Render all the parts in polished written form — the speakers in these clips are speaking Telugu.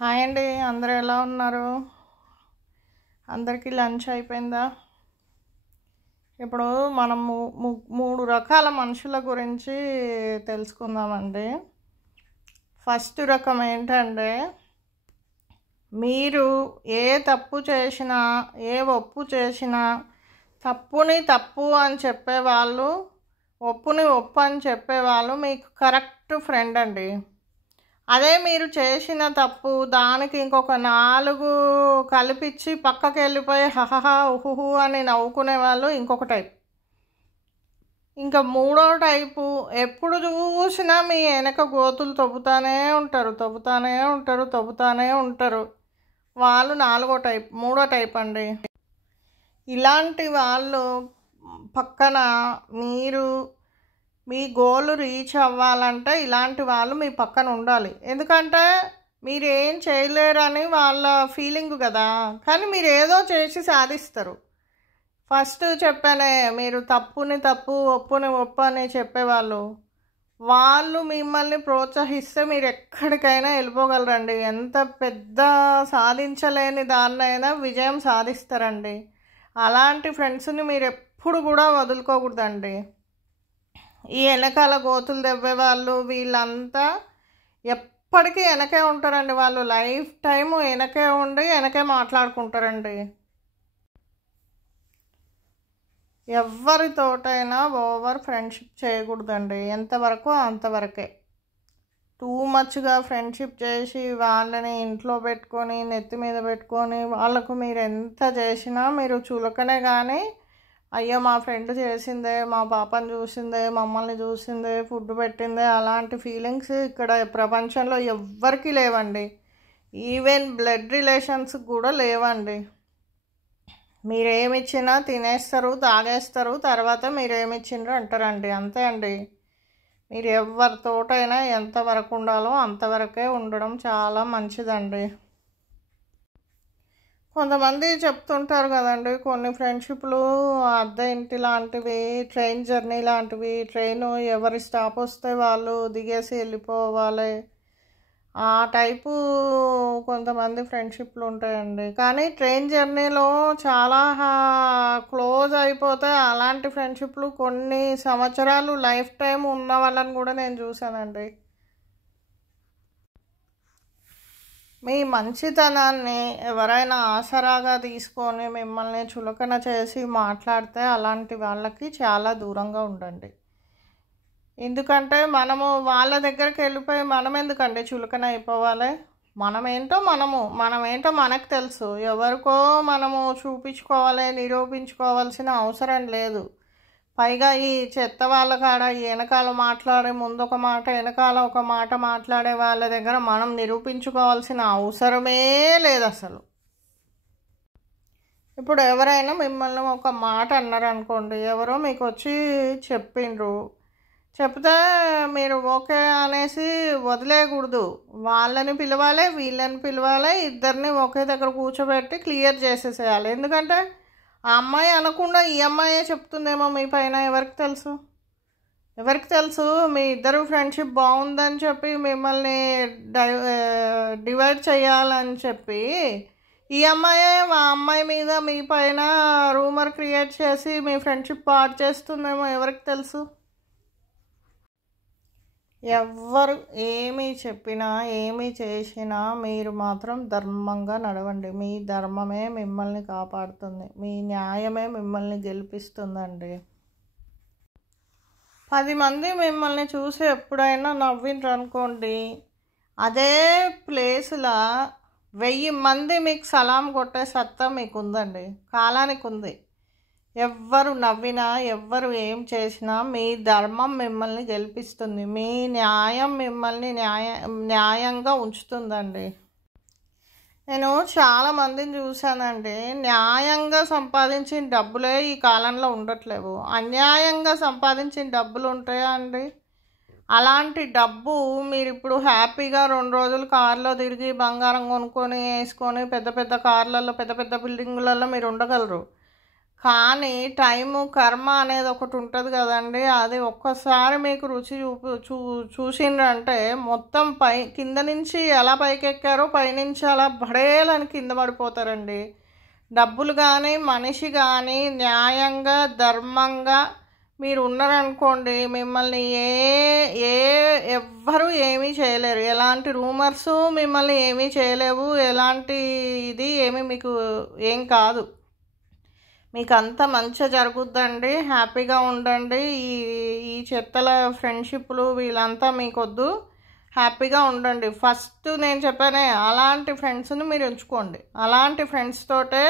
హాయ్ అండి, అందరూ ఎలా ఉన్నారు? అందరికీ లంచ్ అయిపోయిందా? ఇప్పుడు మనము మూడు రకాల మనుషుల గురించి తెలుసుకుందామండి. ఫస్ట్ రకం ఏంటంటే, మీరు ఏ తప్పు చేసినా, ఏ ఒప్పు చేసినా తప్పుని తప్పు అని చెప్పేవాళ్ళు, ఒప్పుని ఒప్పు అని చెప్పేవాళ్ళు మీకు కరెక్ట్ ఫ్రెండ్ అండి. అదే మీరు చేసిన తప్పు దానికి ఇంకొక 4 కలిపిచ్చి పక్కకి వెళ్ళిపోయి హహహ ఉహుహు అని నవ్వుకునే వాళ్ళు ఇంకొక టైప్. ఇంకా మూడో టైపు, ఎప్పుడు చూసినా మీ వెనక గోతులు తవ్వుతానే ఉంటారు. వాళ్ళు 4వ టైప్. మూడో టైప్ అండి. ఇలాంటి వాళ్ళు పక్కన మీరు మీ గోల్ రీచ్ అవ్వాలంటే ఇలాంటి వాళ్ళు మీ పక్కన ఉండాలి. ఎందుకంటే మీరు ఏం చేయలేరని వాళ్ళ ఫీలింగ్ కదా, కానీ మీరు ఏదో చేసి సాధిస్తారు. ఫస్ట్ చెప్పానే, మీరు తప్పుని తప్పు ఒప్పుని ఒప్పు అని చెప్పేవాళ్ళు, వాళ్ళు మిమ్మల్ని ప్రోత్సహిస్తే మీరు ఎక్కడికైనా వెళ్ళిపోగలరండి. ఎంత పెద్ద సాధించలేని దాన్నైనా విజయం సాధిస్తారండి. అలాంటి ఫ్రెండ్స్ని మీరు ఎప్పుడు కూడా వదులుకోకూడదండి. ఈ వెనకాల గోతులు దవ్వేవాళ్ళు వీళ్ళంతా ఎప్పటికీ వెనకే ఉంటారండి. వాళ్ళు లైఫ్ టైం వెనకే ఉండి వెనకే మాట్లాడుకుంటారండి. ఎవరితోటైనా ఓవర్ ఫ్రెండ్షిప్ చేయకూడదండి. ఎంతవరకు అంతవరకే. టూ మచ్గా ఫ్రెండ్షిప్ చేసి వాళ్ళని ఇంట్లో పెట్టుకొని నెత్తి మీద పెట్టుకొని వాళ్ళకు మీరు ఎంత చేసినా మీరు చులకనే. కానీ అయ్యో మా ఫ్రెండ్ చేసిందే, మా పాపని చూసిందే, మమ్మల్ని చూసిందే, ఫుడ్ పెట్టిందే, అలాంటి ఫీలింగ్స్ ఇక్కడ ప్రపంచంలో ఎవ్వరికీ లేవండి. ఈవెన్ బ్లడ్ రిలేషన్స్ కూడా లేవండి. మీరేమిచ్చినా తినేస్తారు, తాగేస్తారు, తర్వాత మీరేమిచ్చిండ్రు అంటారండి. అంతే అండి. మీరు ఎవరితోటైనా ఎంతవరకు ఉండాలో అంతవరకే ఉండడం చాలా మంచిదండి. కొంతమంది చెప్తుంటారు కదండి, కొన్ని ఫ్రెండ్షిప్లు అద్దె ఇంటి లాంటివి, ట్రైన్ జర్నీ లాంటివి. ట్రైను ఎవరి స్టాప్ వస్తే వాళ్ళు దిగేసి వెళ్ళిపోవాలి, ఆ టైపు కొంతమంది ఫ్రెండ్షిప్లు ఉంటాయండి. కానీ ట్రైన్ జర్నీలో చాలా క్లోజ్ అయిపోతే అలాంటి ఫ్రెండ్షిప్లు కొన్ని సంవత్సరాలు లైఫ్ టైం ఉన్న వాళ్ళని కూడా నేను చూశానండి. మీ మంచితనాన్ని ఎవరైనా ఆసరాగా తీసుకొని మిమ్మల్ని చులకన చేసి మాట్లాడితే అలాంటి వాళ్ళకి చాలా దూరంగా ఉండండి. ఎందుకంటే మనము వాళ్ళ దగ్గరికి వెళ్ళిపోయి మనం ఎందుకండి చులకన అయిపోవాలి? మనమేంటో మనకు తెలుసు. ఎవరికో మనము చూపించుకోవాలి, నిరూపించుకోవాల్సిన అవసరం లేదు. పైగా ఈ చెత్త వాళ్ళ కాడ వెనకాల మాట్లాడే ముందు ఒక మాట వెనకాల ఒక మాట మాట్లాడే వాళ్ళ దగ్గర మనం నిరూపించుకోవాల్సిన అవసరమే లేదు అసలు. ఇప్పుడు ఎవరైనా మిమ్మల్ని ఒక మాట అన్నారు అనుకోండి, ఎవరో మీకు వచ్చి చెప్తే మీరు ఓకే అనేసి వదిలేయకూడదు. వాళ్ళని పిలవాలి, వీళ్ళని పిలవాలి, ఇద్దరిని ఒకే దగ్గర కూర్చోబెట్టి క్లియర్ చేసేసేయాలి. ఎందుకంటే ఆ అమ్మాయి అనకుండా ఈ అమ్మాయే చెప్తుందేమో మీ పైన. ఎవరికి తెలుసు మీ ఇద్దరు ఫ్రెండ్షిప్ బాగుందని చెప్పి మిమ్మల్ని డివైడ్ చేయాలని చెప్పి ఈ అమ్మాయే ఆ అమ్మాయి మీద మీ పైన రూమర్ క్రియేట్ చేసి మీ ఫ్రెండ్షిప్ పాడు చేస్తుందేమో. ఎవరికి తెలుసు? ఎవ్వరు ఏమి చెప్పినా ఏమి చేసినా మీరు మాత్రం ధర్మంగా నడవండి. మీ ధర్మమే మిమ్మల్ని కాపాడుతుంది, మీ న్యాయమే మిమ్మల్ని గెలిపిస్తుందండి. 10 మంది మిమ్మల్ని చూసి ఎప్పుడైనా నవ్విండ్రు అనుకోండి, అదే ప్లేస్లో 1000 మంది మీకు సలాం కొట్టే సత్తా మీకు ఉందండి, కాలానికి ఉంది. ఎవ్వరు నవ్వినా ఎవ్వరు ఏం చేసినా మీ ధర్మం మిమ్మల్ని గెలిపిస్తుంది, మీ న్యాయం మిమ్మల్ని న్యాయంగా ఉంచుతుందండి. నేను చాలామందిని చూశానండి, న్యాయంగా సంపాదించిన డబ్బులే ఈ కాలంలో ఉండట్లేవు. అన్యాయంగా సంపాదించిన డబ్బులు ఉంటాయా అండి? అలాంటి డబ్బు మీరు ఇప్పుడు హ్యాపీగా 2 రోజులు కారులో తిరిగి బంగారం కొనుక్కొని వేసుకొని పెద్ద పెద్ద కార్లలో పెద్ద పెద్ద బిల్డింగులలో మీరు ఉండగలరు. కానీ టైము కర్మ అనేది ఒకటి ఉంటుంది కదండి, అది ఒక్కసారి మీకు రుచి చూసిండ్రంటే మొత్తం కింద నుంచి ఎలా పైకెక్కారో పైనుంచి అలా బడేలని కింద పడిపోతారండి. డబ్బులు కానీ మనిషి కానీ న్యాయంగా ధర్మంగా మీరు ఉన్నారనుకోండి, మిమ్మల్ని ఎవ్వరూ ఏమీ చేయలేరు. ఎలాంటి రూమర్స్ మిమ్మల్ని ఏమీ చేయలేవు. ఎలాంటి ఇది ఏమీ మీకు ఏం కాదు. మీకు అంతా మంచిగా జరుగుద్దండి. హ్యాపీగా ఉండండి. ఈ చెత్తల ఫ్రెండ్షిప్లు వీళ్ళంతా మీకొద్దు. హ్యాపీగా ఉండండి. ఫస్ట్ నేను చెప్పానే, అలాంటి ఫ్రెండ్స్ని మీరు ఉంచుకోండి. అలాంటి ఫ్రెండ్స్ తోటే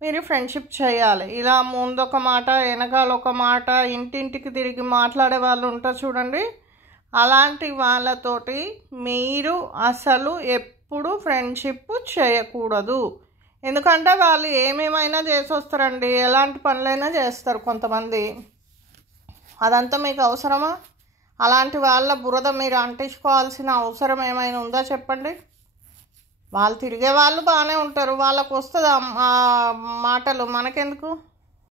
మీరు ఫ్రెండ్షిప్ చేయాలి. ఇలా ముందొక మాట వెనకాల ఒక మాట ఇంటింటికి తిరిగి మాట్లాడే వాళ్ళు ఉంటారు చూడండి, అలాంటి వాళ్ళతోటి మీరు అసలు ఎప్పుడు ఫ్రెండ్షిప్ చేయకూడదు. ఎందుకంటే వాళ్ళు ఏమేమైనా చేసి వస్తారండి, ఎలాంటి పనులైనా చేస్తారు కొంతమంది. అదంతా మీకు అవసరమా? అలాంటి వాళ్ళ బురద మీరు అంటించుకోవాల్సిన అవసరం ఏమైనా ఉందా చెప్పండి? వాళ్ళు తిరిగే వాళ్ళు బాగానే ఉంటారు, వాళ్ళకు వస్తుంది ఆ మాటలు, మనకెందుకు?